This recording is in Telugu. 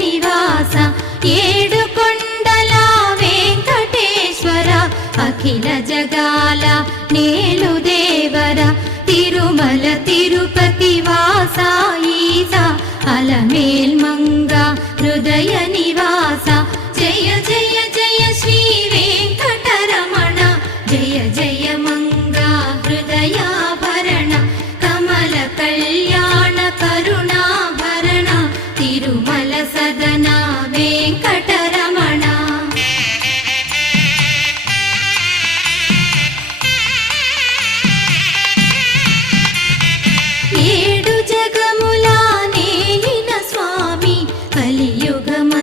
నివాస ఏడు కొండల వెంకటేశ్వర అఖిల జగాల నేలు దేవర తిరుమల తిరుపతి వాస ఈస అలమేల్ మంగ హృదయ నివాస జయ జయ జయ శ్రీ వెంకటరమణ జయ జయ మంగ హృదయాభరణ కమల కళ్యాణ కరుణాభరణ తిరుమల సదన వెంకటరమణ ఏడు జగముల నేలిన స్వామి కలియుగ